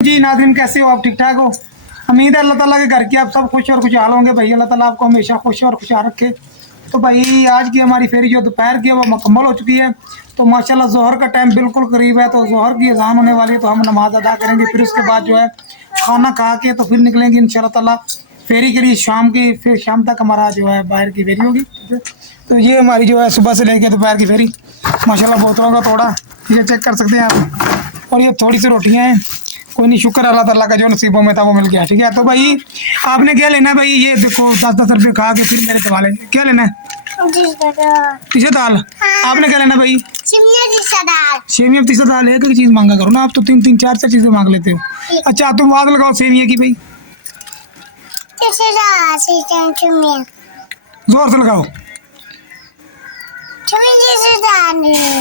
जी नाज़रीन, कैसे हो आप? ठीक ठाक हो? उम्मीद है अल्लाह ताला के घर के आप सब खुश और खुशहाल होंगे। भाई अल्लाह ताला आपको हमेशा खुश और खुशहाल रखे। तो भाई आज की हमारी फेरी जो दोपहर की है वो मुकम्मल हो चुकी है। तो माशाल्लाह ज़ोहर का टाइम बिल्कुल करीब है, तो ज़ोहर की अज़ान होने वाली है, तो हम नमाज अदा करेंगे। फिर उसके बाद जो है खाना खा के तो फिर निकलेंगे इंशाल्लाह ताला फेरी के लिए शाम की। फिर शाम तक हमारा जो है बाहर की फेरी होगी। ठीक है, तो ये हमारी जो है सुबह से लेकर दोपहर की फेरी माशाल्लाह बोतलों का तोड़ा, ये चेक कर सकते हैं आप। और ये थोड़ी सी रोटियाँ हैं, कोई नहीं, शुक्र अल्लाह ताला का जो नसीबों में था वो मिल गया। ठीक है, तो भाई आपने क्या लेना है? भाई ये देखो 10-10 रुपये खा के फिर मेरे सवाल है, क्या लेना है? तीसरा दाल। हाँ। आपने क्या लेना भाई? सेविया तीसरा दाल। एक चीज़ मांगा करो ना, आप तो तीन तीन चार चार चीज़ें मांग लेते हो। अच्छा तुम आग लगाओ सेविया की भाई, जोर से लगाओ।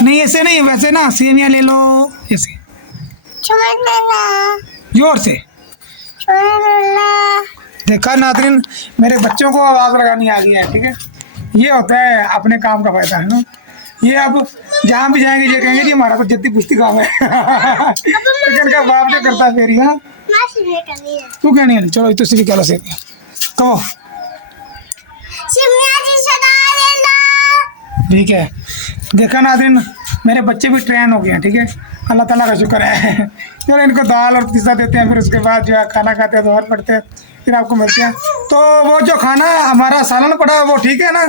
नहीं ऐसे नहीं, वैसे ना सेविया ले लो ऐसे जोर से। देखा नाज़रीन, मेरे बच्चों को आवाज़ लगानी आ गई है। ठीक है, ये होता है अपने काम का फायदा है ना। ये अब जहाँ भी जाएंगे ये कहेंगे जी हमारा कुछ जद्दी पुश्ती काम है। तो इनका बाप जो करता है फेरी। हाँ तू कहनी है, चलो तो भी कह से कहो। ठीक है, देखा नाज़रीन, मेरे बच्चे भी ट्रेन हो गए हैं। ठीक है, अल्लाह ताला का शुक्र है। चलो इनको दाल और पिज़्ज़ा देते हैं, फिर उसके बाद जो है खाना खाते हैं, तो और पड़ते हैं, फिर आपको मिलते हैं। तो वो जो खाना हमारा सालन पड़ा है वो ठीक है ना?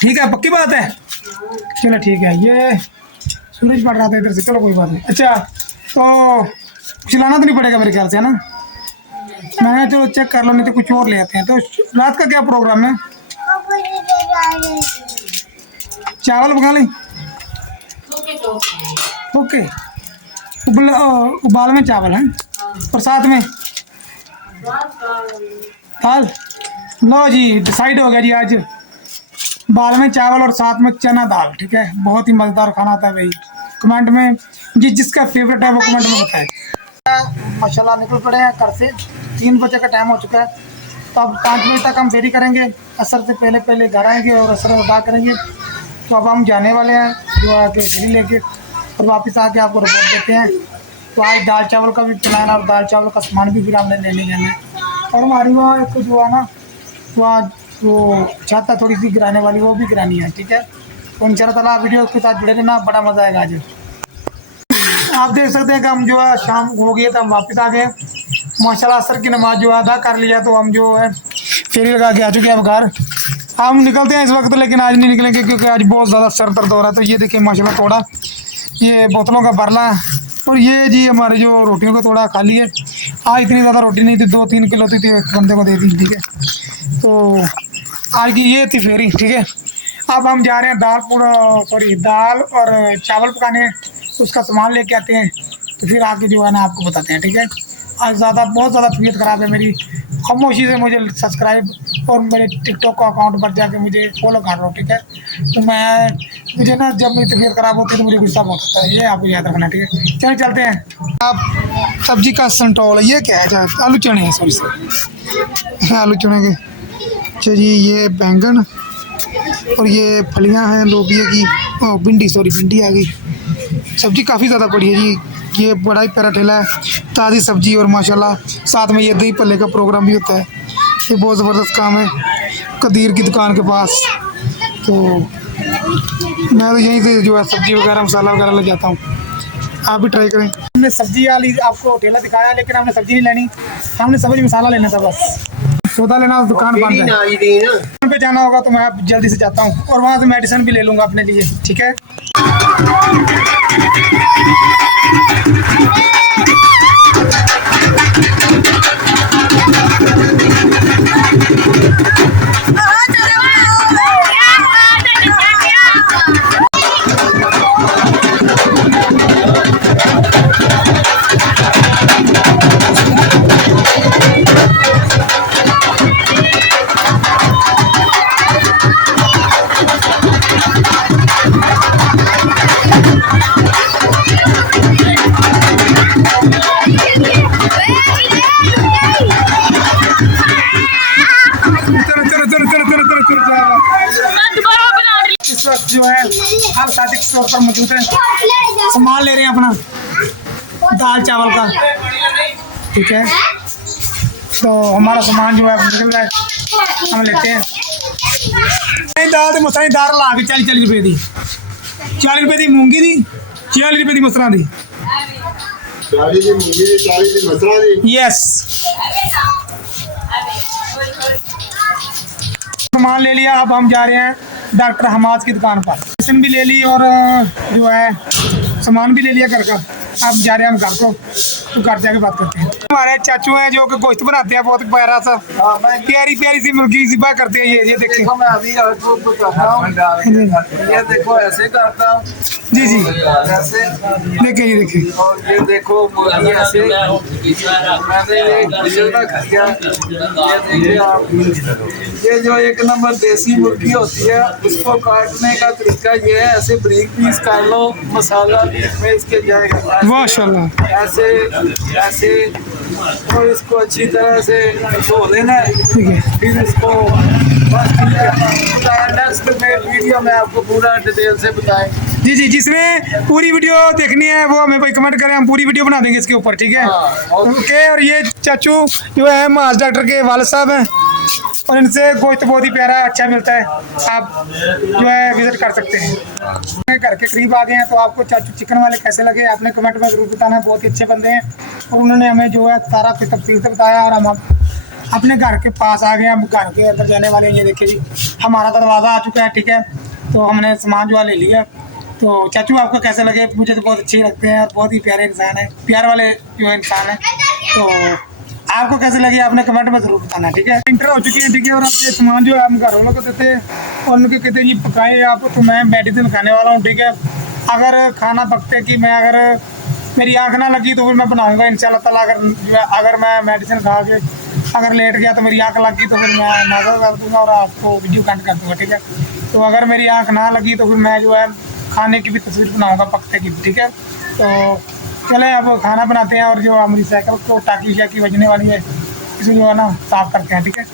ठीक है, पक्की बात है। चलो ठीक है, ये सूरज पड़ रहा था इधर से, चलो कोई बात नहीं। अच्छा तो चलाना तो नहीं पड़ेगा मेरे ख्याल से, है ना? मैं चलो चेक कर लो, नहीं तो कुछ और ले आते हैं। तो रात का क्या प्रोग्राम है? चावल पका लें? ओके, उबाल में चावल हैं और साथ में दाल। लो जी, डिसाइड हो गया जी, आज बाल में चावल और साथ में चना दाल। ठीक है, बहुत ही मज़ेदार खाना आता है भाई। कमेंट में जिसका फेवरेट है वो कमेंट में बताए। माशाल्लाह निकल पड़े हैं घर से, 3 बजे का टाइम हो चुका है। तो अब 5 बजे तक हम फेरी करेंगे, असर से पहले पहले घर आएंगे और असर अदा करेंगे। तो अब हम जाने वाले हैं जो आके फेरी लेके, और वापस आके आपको रिपोर्ट देते हैं। तो आज दाल चावल का भी प्लान, और दाल चावल का सामान भी फिर हमने लेने जाना है। और हमारी वहाँ एक जो है ना वहाँ वो छत है थोड़ी सी गिराने वाली, वो भी गिरानी है। ठीक है, तो इंशाल्लाह ताला वीडियो के साथ जुड़े रहना, बड़ा मज़ा आएगा आज। आप देख सकते हैं कि हम जो है शाम हो गई है तो हम वापस आ गए माशाल्लाह। असर की नमाज जो अदा कर लिया, तो हम जो है फेरी लगा के आ चुके हैं अब घर। हम निकलते हैं इस वक्त, लेकिन आज नहीं निकलेंगे क्योंकि आज बहुत ज़्यादा सर दर्द हो रहा है। तो ये देखिए माशाल्लाह तोड़ा, ये बोतलों का बरला, और ये जी हमारे जो रोटियों का तोड़ा खाली है। आज इतनी ज़्यादा रोटी नहीं थी, 2-3 किलो थी, एक बंदे को दे दी। ठीक है, तो आज की ये थी फेरी। ठीक है, अब हम जा रहे हैं दाल और चावल पकाने, उसका सामान लेके आते हैं, तो फिर आके जो है ना आपको बताते हैं। ठीक है, आज बहुत ज़्यादा तबीयत ख़राब है मेरी। खामोशी से मुझे सब्सक्राइब और मेरे टिकटॉक का अकाउंट पर जाके मुझे फॉलो कर लो। ठीक है, तो मुझे ना जब मेरी तबीयत ख़राब होती है तो मुझे गुस्सा बहुत आता है, ये आपको याद रखना। ठीक है, चलिए चलते हैं। आप सब्जी का संटोल, ये क्या है? आलू चने हैं, सॉरी सर, आलू चने के। अच्छा जी, ये बैंगन और ये फलियां हैं लोबिया की, भिंडी आ गई। सब्जी काफ़ी ज़्यादा पड़ी है जी, ये बड़ा ही प्यारा ठेला है, ताज़ी सब्जी। और माशाल्लाह साथ में ये दही पल्ले का प्रोग्राम भी होता है। ये बहुत ज़बरदस्त काम है कदीर की दुकान के पास। तो मैं तो यहीं से जो है सब्जी वगैरह मसाला वगैरह ले जाता हूँ, आप भी ट्राई करें। हमने सब्जी वाली आपको ठेला दिखाया, लेकिन हमने सब्जी नहीं लेनी, हमने सब्जी मसाला लेना था बस। सौदा लेना, दुकान बंद है। दुकान पे जाना होगा तो मैं जल्दी से जाता हूँ, और वहाँ से मेडिसिन भी ले लूँगा अपने लिए। ठीक है, इस वक्त जो है हम सादिक स्टोर पर मौजूद हैं, सामान ले रहे हैं अपना। दाल चावल का, ठीक है। तो हमारा सामान जो है निकल रहा है, हम लेते हैं। दाल तो मसरा दाल ला के 40 रुपए दी, 40 रुपए दी मूंगी दी, 40 रुपए दी मसरा दी। 40 दी मूंगी दी, 40 दी मसरा दी। यस, सामान ले लिया। अब हम जा रहे हैं डॉक्टर हमाद की दुकान पर। राशन भी ले ली और जो है सामान भी ले लिया घर का। अब जा रहे हैं हम घर को, तो घर जाके बात करते हैं। हमारे चाचू हैं जो कि गोश्त बनाते हैं, बहुत प्यारा सा, प्यारी प्यारी सी मुर्गी ज़िबा करते हैं। ये देखिए, मैं अभी आपको बताता हूँ। ये देखो ऐसे करता हूँ जी जी, ऐसे, देखिए ये देखिए, और ये देखो मुर्गी ऐसे मैंने एक गुजरता किया। ये देखिए आप, ये जो एक नंबर देसी मुर्गी होती है उसको काटने का तरीका ये है, ऐसे बारीक पीस कर लो, मसाला बीच में इसके जाएगा माशाल्लाह। ऐसे ऐसे, और इसको अच्छी तरह से धो लेना है। ठीक है, फिर इसको बस ठीक है, नेक्स्ट में वीडियो में आपको पूरा डिटेल से बताएं। जी जी, जिसने पूरी वीडियो देखनी है वो हमें कोई कमेंट करें, हम पूरी वीडियो बना देंगे इसके ऊपर, ठीक है। ओके, और ये चाचू जो है माज डॉक्टर के वालिद साहब हैं, और इनसे गोश्त बहुत ही प्यारा अच्छा मिलता है। आप जो है विजिट कर सकते हैं। घर के करीब आ गए हैं, तो आपको चाचू चिकन वाले कैसे लगे आपने कमेंट में जरूर बताना। बहुत ही अच्छे बंदे हैं और उन्होंने हमें जो है सारा कुछ तफसील से बताया, और हम अपने घर के पास आ गए हैं। हम घर के अंदर जाने वाले हैं। ये देखिए जी, हमारा दरवाज़ा आ चुका है, ठीक है। तो हमने सामान जो है ले लिया। तो चाचू आपको कैसे लगे? मुझे तो बहुत अच्छे लगते हैं और बहुत ही प्यारे इंसान है, प्यार वाले जो है इंसान है। तो आपको कैसे लगे आपने कमेंट में जरूर बताना, ठीक है। इंटर हो चुकी है, ठीक है, और आपके सामान जो है हम घर वालों को देते हैं और उनके कहते जी पकाए आप, तो मैं मेडिसिन खाने वाला हूँ, ठीक है। अगर खाना पकते कि मैं अगर मेरी आँख ना लगी तो फिर मैं बनाऊँगा इंशाल्लाह ताला। अगर मैं मेडिसिन खा के अगर लेट गया तो मेरी आँख लगी तो फिर मैं नज़र कर दूँगा और आपको वीडियो कांट कर दूँगा, ठीक है। तो अगर मेरी आँख ना लगी तो फिर मैं जो है खाने की भी तस्वीर बनाऊँगा पकते की, ठीक है। तो चले अब खाना बनाते हैं, और जो हमारी साइकिल को टाकी शाकी बजने वाली है इसे जो है ना साफ़ करते हैं, ठीक है।